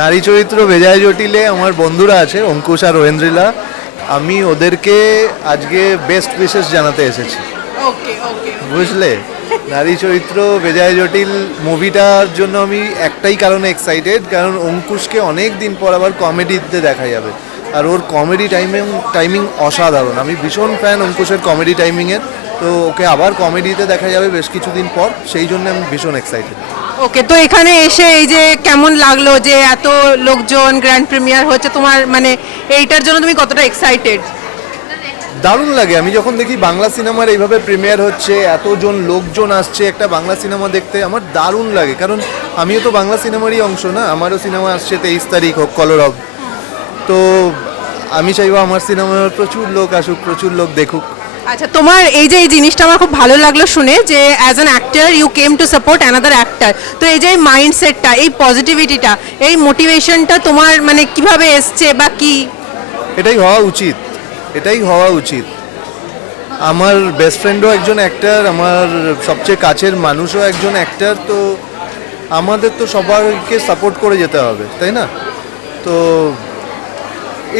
নারী চরিত্র বেজায় জটিলে আমার বন্ধুরা আছে অঙ্কুশ আর রোহেন্দ্রিলা, আমি ওদেরকে আজকে বেস্ট উইশেস জানাতে এসেছি। ওকে ওকে বুঝলে, নারী চরিত্র বেজায় জটিল মুভিটার জন্য আমি একটাই কারণে এক্সাইটেড, কারণ অঙ্কুশকে অনেক দিন পর আবার কমেডিতে দেখা যাবে, আর ওর কমেডি টাইমিং অসাধারণ। আমি ভীষণ ফ্যান অঙ্কুশের কমেডি টাইমিংয়ের, তো ওকে আবার কমেডিতে দেখা যাবে বেশ কিছুদিন পর, সেই জন্য আমি ভীষণ এক্সাইটেড। ওকে, তো এখানে এসে এই যে কেমন লাগলো যে এত লোকজন, গ্র্যান্ড প্রিমিয়ার হচ্ছে তোমার, মানে এইটার জন্য তুমি কতটা এক্সাইটেড? দারুণ লাগে আমি যখন দেখি বাংলা সিনেমার এইভাবে প্রিমিয়ার হচ্ছে, এতজন লোকজন আসছে একটা বাংলা সিনেমা দেখতে, আমার দারুণ লাগে। কারণ আমিও তো বাংলা সিনেমারই অংশ না, আমারও সিনেমা আসছে 23 তারিখ হোক কলরব, তো আমি চাইবো আমার সিনেমার প্রচুর লোক আসুক, প্রচুর লোক দেখুক। আচ্ছা, তোমার এই যে এই জিনিসটা আমার খুব ভালো লাগলো শুনে, যে as an actor you came to support another actor. তো এই যে মাইন্ডসেটটা, এই পজিটিভিটিটা, এই মোটিভেশনটা তোমার মানে কিভাবে এসছে বা কি? এটাই হওয়া উচিত, এটাই হওয়া উচিত। আমার বেস্ট ফ্রেন্ডও একজন অ্যাক্টর, আমার সবচেয়ে কাছের মানুষও একজন অ্যাক্টর, তো আমাদের তো সবাইকে সাপোর্ট করে যেতে হবে, তাই না? তো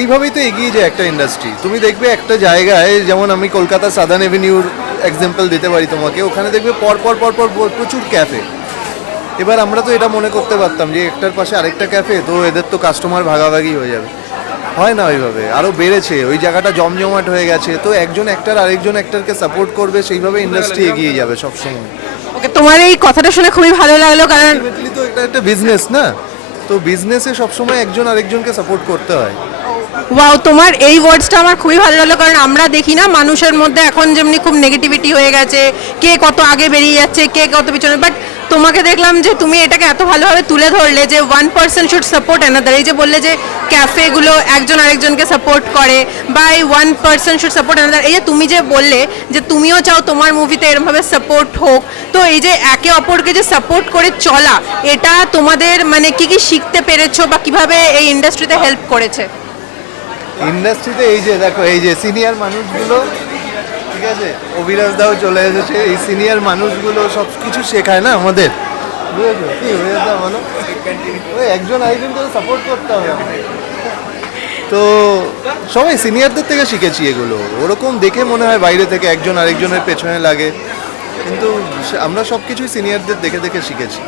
এইভাবেই তো এগিয়ে যায় একটা ইন্ডাস্ট্রি। তুমি দেখবে একটা জায়গায়, যেমন আমি কলকাতা সাদার্ন এভিনিউর এক্সাম্পল দিতে পারি তোমাকে, ওখানে দেখবে পর পর পর পর প্রচুর ক্যাফে। এবার আমরা তো এটা মনে করতে পারতাম যে একটার পাশে আরেকটা ক্যাফে, তো এদের তো কাস্টমার ভাগাভাগি হয়ে যাবে, হয় না ওইভাবে, আরও বেড়েছে, ওই জায়গাটা জমজমাট হয়ে গেছে। তো একজন অ্যাক্টর আরেকজন অ্যাক্টরকে সাপোর্ট করবে, সেইভাবে ইন্ডাস্ট্রি এগিয়ে যাবে সবসময়। ওকে, তোমার এই কথাটা শুনে খুবই ভালো লাগলো, কারণ আলটিমেটলি তো এটা একটা বিজনেস না, তো বিজনেসে সবসময় একজন আরেকজনকে সাপোর্ট করতে হয়। ওয়াও, তোমার এই ওয়ার্ডসটা আমার খুবই ভালো লাগলো, কারণ আমরা দেখি না মানুষের মধ্যে এখন যেমনি খুব নেগেটিভিটি হয়ে গেছে, কে কত আগে বেরিয়ে যাচ্ছে, কে কত পিছনে, বাট তোমাকে দেখলাম যে তুমি এটাকে এত ভালোভাবে তুলে ধরলে যে 1 পার্সন শুড সাপোর্ট অ্যানাদার। এই যে বললে যে ক্যাফেগুলো একজন আরেকজনকে সাপোর্ট করে, বা এই 1 পার্সন শুড সাপোর্ট অ্যানাদার, এই যে তুমি যে বললে যে তুমিও চাও তোমার মুভিতে এরমভাবে সাপোর্ট হোক, তো এই যে একে অপরকে যে সাপোর্ট করে চলা, এটা তোমাদের মানে কি কি শিখতে পেরেছো বা কিভাবে এই ইন্ডাস্ট্রিতে হেল্প করেছে? ইন্ডাস্ট্রিতে এই যে দেখো, এই যে সিনিয়র মানুষগুলো, ঠিক আছে, অভিরাজ দাও চলে এসেছে, এই সিনিয়র মানুষগুলো সব কিছু শেখায় না আমাদের, বুঝেছো? কি অভিরাজ দা বলো, ওই একজন আরেকজনকে সাপোর্ট করতে হবে। তো সবাই সিনিয়রদের থেকে শিখেছি এগুলো, ওরকম দেখে মনে হয় বাইরে থেকে একজন আরেকজনের পেছনে লাগে, কিন্তু আমরা সব কিছুই সিনিয়রদের দেখে দেখে শিখেছি।